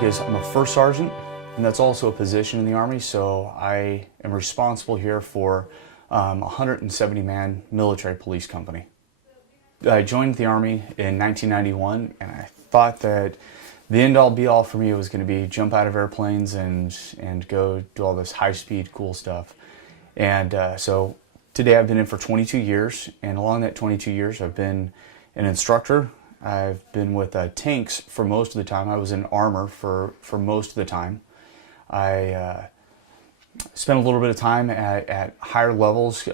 rank is I'm a first sergeant, and that's also a position in the Army, so I am responsible here for a 170-man military police company. I joined the Army in 1991, and I thought that the end-all be-all for me was going to be jump out of airplanes and go do all this high-speed cool stuff. And so today I've been in for 22 years, and along that 22 years I've been an instructor. I've been with tanks for most of the time. I was in armor for most of the time. I spent a little bit of time at higher levels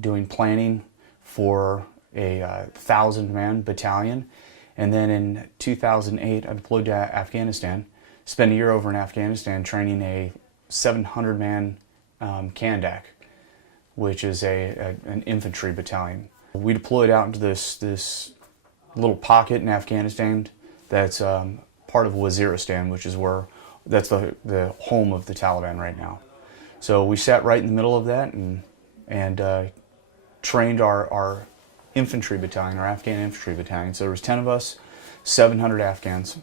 doing planning for a 1,000-man battalion. And then in 2008, I deployed to Afghanistan. Spent a year over in Afghanistan training a 700-man Kandak, which is an infantry battalion. We deployed out into this little pocket in Afghanistan that's part of Waziristan, which is that's the home of the Taliban right now. So we sat right in the middle of that and trained our infantry battalion, our Afghan infantry battalion. So there was 10 of us, 700 Afghans.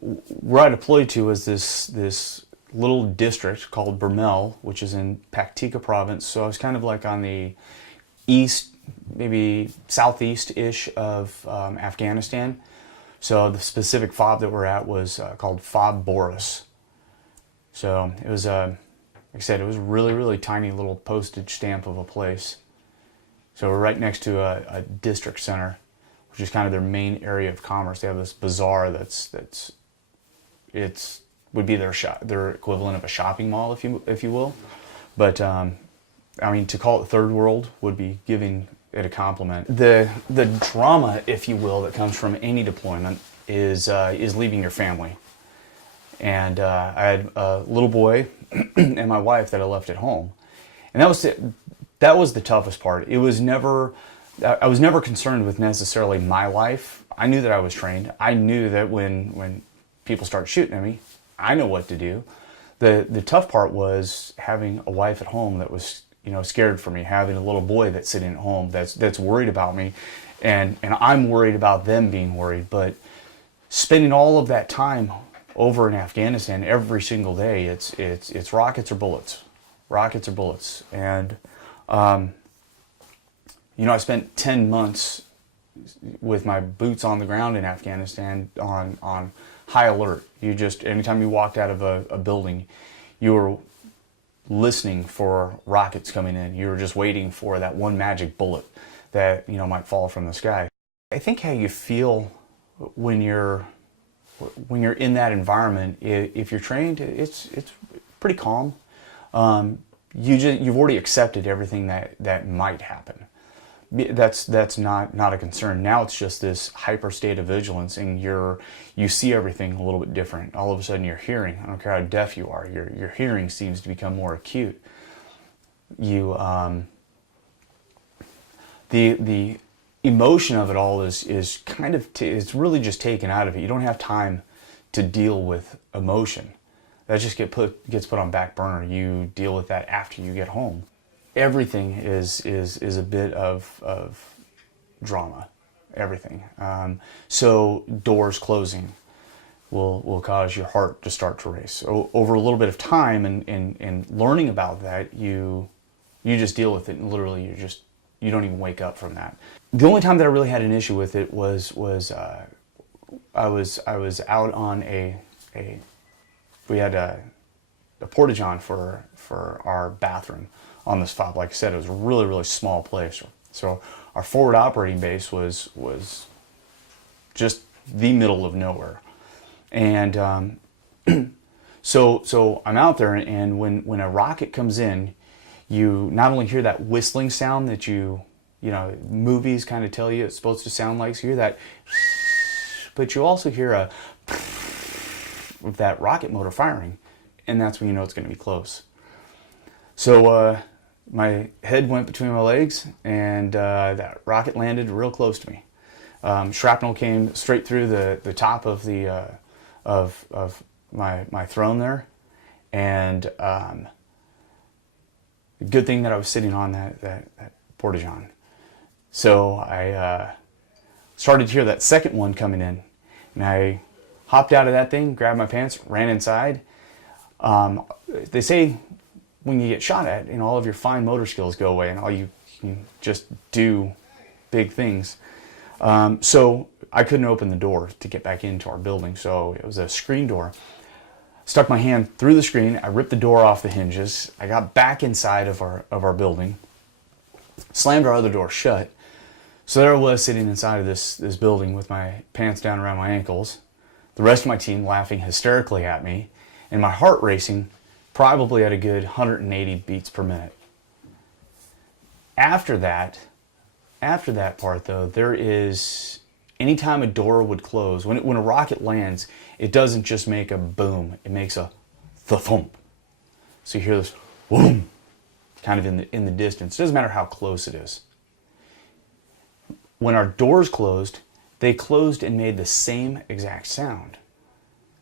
Where I deployed to was this little district called Burmel, which is in Paktika province. So I was kind of like on the east, maybe southeast-ish of Afghanistan. So the specific FOB that we're at was called FOB Boris. So it was, like I said, it was a really, really tiny little postage stamp of a place. So we're right next to a district center, which is kind of their main area of commerce. They have this bazaar would be their equivalent of a shopping mall, if you will. But I mean, to call it third world would be giving it a compliment. The drama, if you will, that comes from any deployment is leaving your family. And I had a little boy and my wife that I left at home, and that was the toughest part. I was never concerned with necessarily my life. I knew that I was trained. I knew that when people start shooting at me, I know what to do. The tough part was having a wife at home that was, scared for me, having a little boy that's sitting at home that's worried about me, and I'm worried about them being worried. But spending all of that time over in Afghanistan every single day, it's rockets or bullets, and I spent 10 months with my boots on the ground in Afghanistan on high alert. Anytime you walked out of a building, you were listening for rockets coming in. You were just waiting for that one magic bullet that might fall from the sky. I think how you feel when you're in that environment, if you're trained, it's pretty calm. You've already accepted everything that might happen. That's not a concern. Now it's just this hyper state of vigilance, and you see everything a little bit different. All of a sudden, your hearing, I don't care how deaf you are, your hearing seems to become more acute. The emotion of it all is kind of it's really just taken out of it. You don't have time to deal with emotion. That just gets put on back burner. You deal with that after you get home. Everything is a bit of drama. Everything. So doors closing will cause your heart to start to race. Over a little bit of time and learning about that, you just deal with it, and literally you don't even wake up from that. The only time that I really had an issue with it was I was out on we had a porta-john for our bathroom on this FOB. Like I said, it was a really, really small place. So our forward operating base was just the middle of nowhere. And so I'm out there, and when a rocket comes in, you not only hear that whistling sound that movies kind of tell you it's supposed to sound like, so you hear that, but you also hear of that rocket motor firing, and that's when you know it's going to be close. So my head went between my legs, and that rocket landed real close to me. Shrapnel came straight through the top of of my throne there, and good thing that I was sitting on that porta-john. So I started to hear that second one coming in, and I Hopped out of that thing, grabbed my pants, ran inside. They say when you get shot at, all of your fine motor skills go away and all you can just do big things. So I couldn't open the door to get back into our building, so it was a screen door. Stuck my hand through the screen, I ripped the door off the hinges, I got back inside of our building, slammed our other door shut. So there I was sitting inside of this building with my pants down around my ankles, the rest of my team laughing hysterically at me, and my heart racing probably at a good 180 beats per minute. After that part though, there is, anytime a door would close, when a rocket lands, it doesn't just make a boom, it makes a thump. So you hear this boom, kind of in the distance. It doesn't matter how close it is. When our doors closed, they closed and made the same exact sound.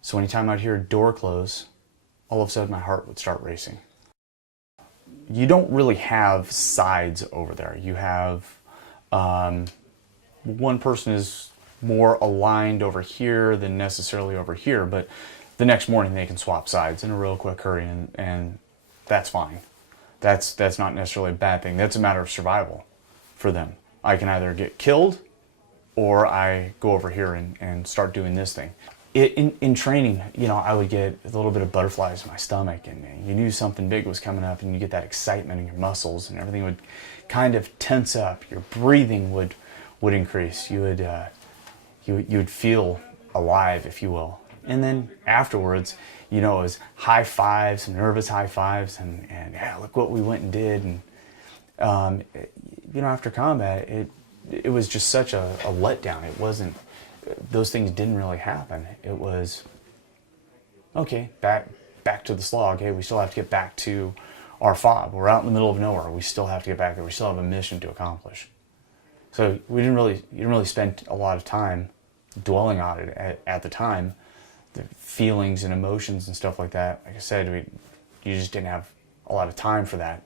So anytime I'd hear a door close, all of a sudden my heart would start racing. You don't really have sides over there. You have one person is more aligned over here than necessarily over here, but the next morning they can swap sides in a real quick hurry, and that's fine. That's not necessarily a bad thing. That's a matter of survival for them. I can either get killed or I go over here and start doing this thing. In training, I would get a little bit of butterflies in my stomach, and you knew something big was coming up, and you get that excitement in your muscles, and everything would kind of tense up. Your breathing would increase. You would feel alive, if you will. And then afterwards, it was high fives, nervous high fives, and yeah, look what we went and did. And after combat, it was just such a letdown. It wasn't. Those things didn't really happen. It was, okay, back to the slog. Hey, we still have to get back to our fob. We're out in the middle of nowhere. We still have to get back there. We still have a mission to accomplish. So you didn't really spend a lot of time dwelling on it at the time. The feelings and emotions and stuff like that. Like I said, you just didn't have a lot of time for that.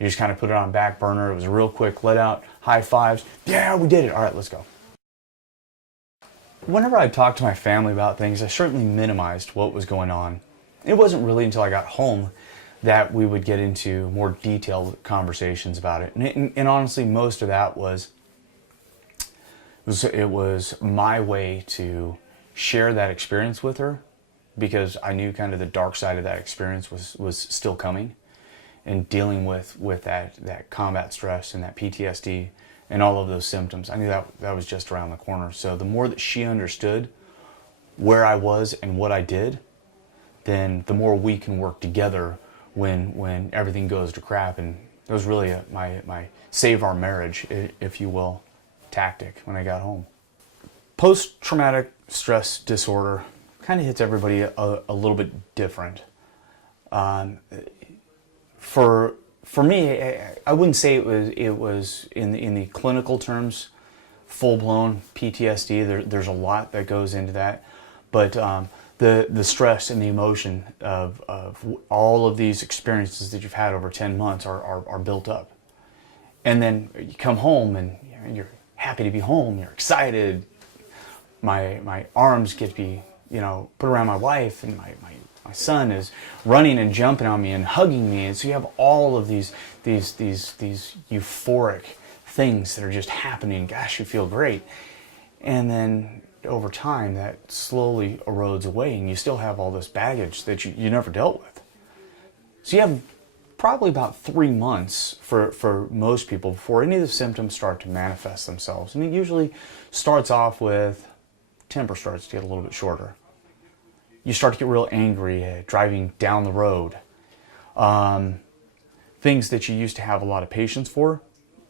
You just kind of put it on back burner. It was a real quick let out, high fives. Yeah, we did it. All right, let's go. Whenever I talked to my family about things, I certainly minimized what was going on. It wasn't really until I got home that we would get into more detailed conversations about it. And honestly, most of that was my way to share that experience with her, because I knew kind of the dark side of that experience was still coming, and dealing with that combat stress and that PTSD and all of those symptoms. I knew that was just around the corner. So the more that she understood where I was and what I did, then the more we can work together when everything goes to crap. And it was really my save our marriage, if you will, tactic when I got home. Post-traumatic stress disorder kind of hits everybody a little bit different. For me, I wouldn't say it was in the clinical terms full-blown PTSD. There's a lot that goes into that, but the stress and the emotion of all of these experiences that you've had over 10 months are built up, and then you come home and you're happy to be home. You're excited. My arms get to be put around my wife, and my son is running and jumping on me and hugging me, and so you have all of these euphoric things that are just happening. Gosh, you feel great. And then over time that slowly erodes away, and you still have all this baggage that you never dealt with. So you have probably about 3 months for most people before any of the symptoms start to manifest themselves. And it usually starts off with temper starts to get a little bit shorter. You start to get real angry driving down the road. Things that you used to have a lot of patience for,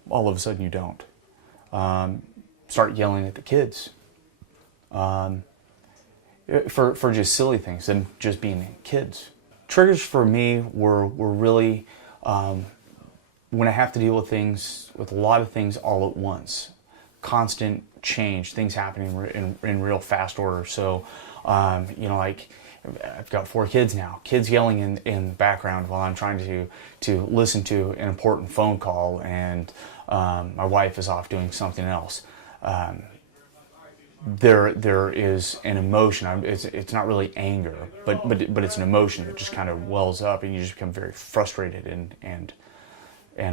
all of a sudden you don't. Start yelling at the kids. For just silly things, them just being kids. Triggers for me were really when I have to deal with a lot of things all at once. Constant change, things happening in real fast order. So, like I've got 4 kids now. Kids yelling in the background while I'm trying to listen to an important phone call, and my wife is off doing something else. there is an emotion. It's not really anger, but it's an emotion that just kind of wells up, and you just become very frustrated and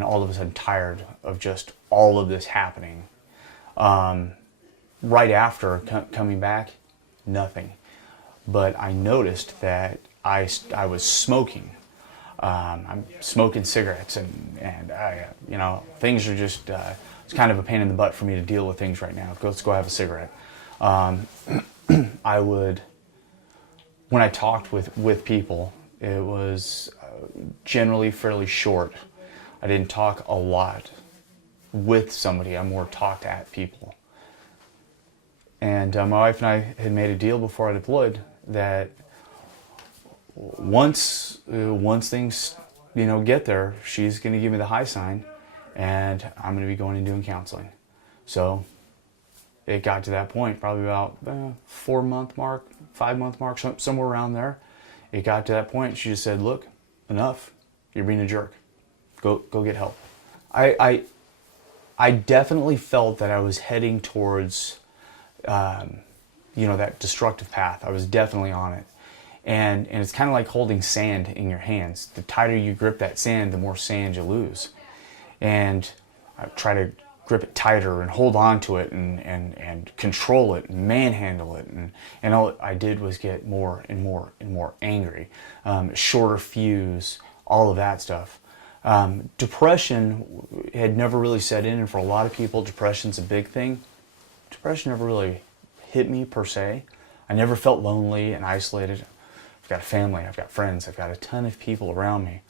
all of a sudden tired of just all of this happening. Right after coming back, nothing. But I noticed that I was smoking. I'm smoking cigarettes, and I, things are just, it's kind of a pain in the butt for me to deal with things right now. Let's go have a cigarette. I would, when I talked with people, it was generally fairly short. I didn't talk a lot with somebody. I more talked at people. And my wife and I had made a deal before I deployed that once things get there, she's going to give me the high sign, and I'm going to be going and doing counseling. So it got to that point, probably about 4-month mark, 5-month mark, somewhere around there. It got to that point. She just said, "Look, enough. You're being a jerk. Go get help." I definitely felt that I was heading towards that destructive path. I was definitely on it. And it's kind of like holding sand in your hands. The tighter you grip that sand, the more sand you lose. And I try to grip it tighter and hold on to it and control it and manhandle it. And all I did was get more and more and more angry. Shorter fuse, all of that stuff. Depression had never really set in, and for a lot of people, depression's a big thing. Depression never really hit me per se. I never felt lonely and isolated. I've got a family, I've got friends, I've got a ton of people around me.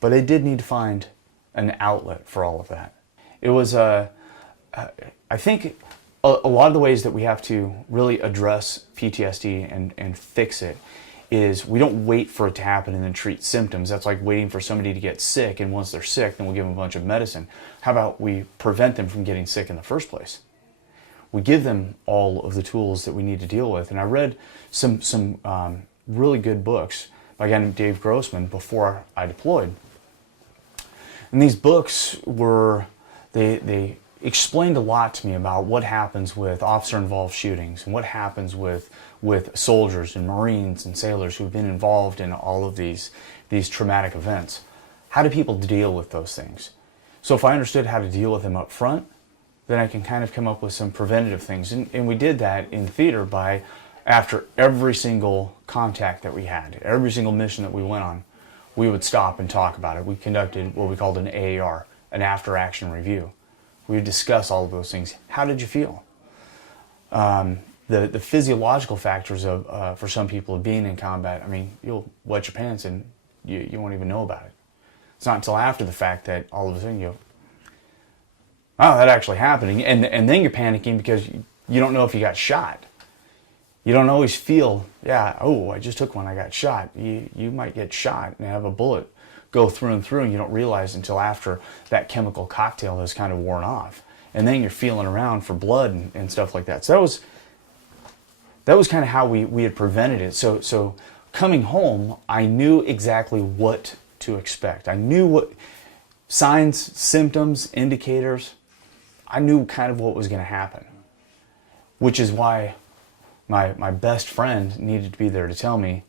But I did need to find an outlet for all of that. It was, I think, a lot of the ways that we have to really address PTSD and fix it is we don't wait for it to happen and then treat symptoms. That's like waiting for somebody to get sick, and once they're sick, then we'll give them a bunch of medicine. How about we prevent them from getting sick in the first place? We give them all of the tools that we need to deal with. And I read some really good books by a guy named Dave Grossman before I deployed. And these books they explained a lot to me about what happens with officer-involved shootings and what happens with soldiers and Marines and sailors who've been involved in all of these traumatic events. How do people deal with those things? So if I understood how to deal with them up front, then I can kind of come up with some preventative things. And we did that in theater by, after every single contact that we had, every single mission that we went on, we would stop and talk about it. We conducted what we called an AAR, an after-action review. We would discuss all of those things. How did you feel? The physiological factors of for some people of being in combat, I mean, you'll wet your pants and you won't even know about it. It's not until after the fact that all of a sudden you, oh, that actually happened. And then you're panicking because you don't know if you got shot. You don't always feel, yeah, oh, I just took one, I got shot. You might get shot and have a bullet go through and through, and you don't realize until after that chemical cocktail has kind of worn off. And then you're feeling around for blood and stuff like that. So that was kind of how we had prevented it. So coming home, I knew exactly what to expect. I knew what signs, symptoms, indicators. I knew kind of what was going to happen, which is why my best friend needed to be there to tell me,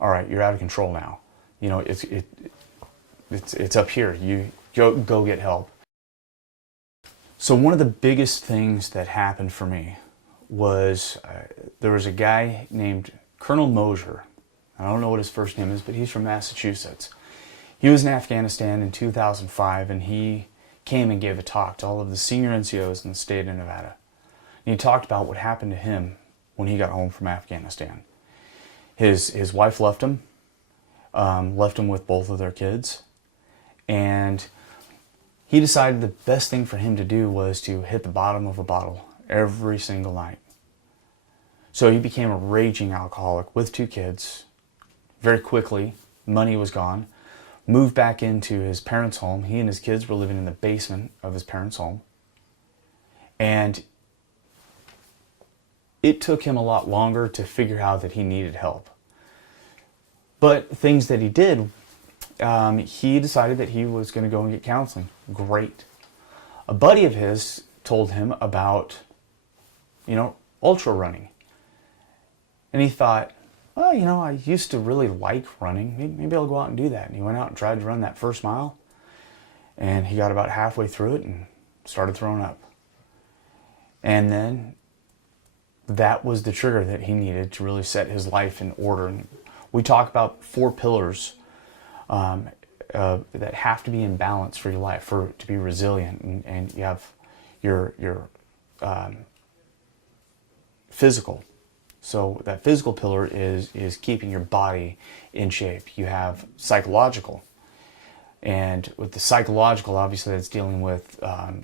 all right, you're out of control now. You know, it's up here. You go get help. So one of the biggest things that happened for me was there was a guy named Colonel Mosier. I don't know what his first name is, but he's from Massachusetts. He was in Afghanistan in 2005, and he came and gave a talk to all of the senior NCOs in the state of Nevada. And he talked about what happened to him when he got home from Afghanistan. His wife left him with both of their kids, and he decided the best thing for him to do was to hit the bottom of a bottle every single night. So he became a raging alcoholic with 2 kids. Very quickly, money was gone. Moved back into his parents' home. He and his kids were living in the basement of his parents' home. And it took him a lot longer to figure out that he needed help. But things that he did, he decided that he was going to go and get counseling. Great. A buddy of his told him about, ultra running. And he thought, well, you know, I used to really like running. Maybe I'll go out and do that. And he went out and tried to run that first mile. And he got about halfway through it and started throwing up. And then that was the trigger that he needed to really set his life in order. And we talk about 4 pillars that have to be in balance for your life, to be resilient. And you have your physical. So that physical pillar is keeping your body in shape. You have psychological. And with the psychological, obviously that's dealing with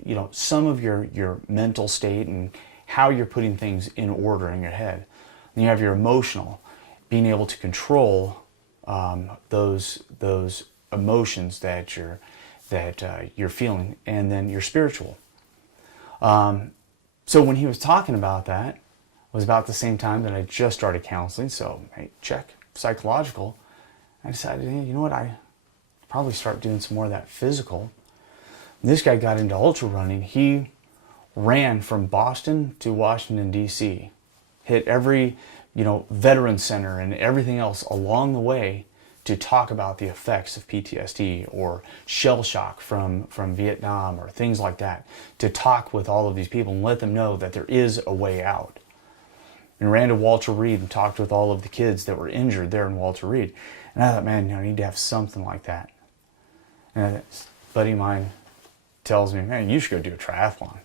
you know, some of your mental state and how you're putting things in order in your head. And you have your emotional, being able to control those emotions that you're feeling, and then your spiritual. So when he was talking about that, it was about the same time that I just started counseling. So hey, check psychological. I decided, hey, you know what, I probably start doing some more of that physical. And this guy got into ultra running. He ran from Boston to Washington, D.C., hit every, you know, veteran center and everything else along the way to talk about the effects of PTSD or shell shock from Vietnam or things like that, to talk with all of these people and let them know that there is a way out. And ran to Walter Reed and talked with all of the kids that were injured there in Walter Reed. And I thought, man, you know, I need to have something like that. And a buddy of mine tells me, man, you should go do a triathlon.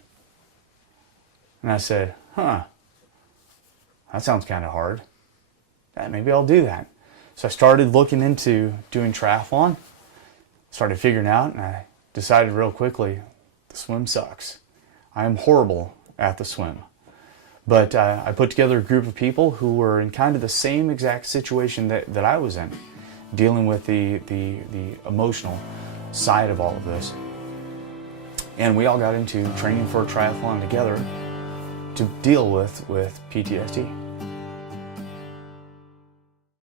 And I said, huh, that sounds kind of hard. Yeah, maybe I'll do that. So I started looking into doing triathlon, started figuring out, and I decided real quickly, the swim sucks. I am horrible at the swim. But I put together a group of people who were in kind of the same exact situation that I was in, dealing with the emotional side of all of this. And we all got into training for a triathlon together to deal with PTSD.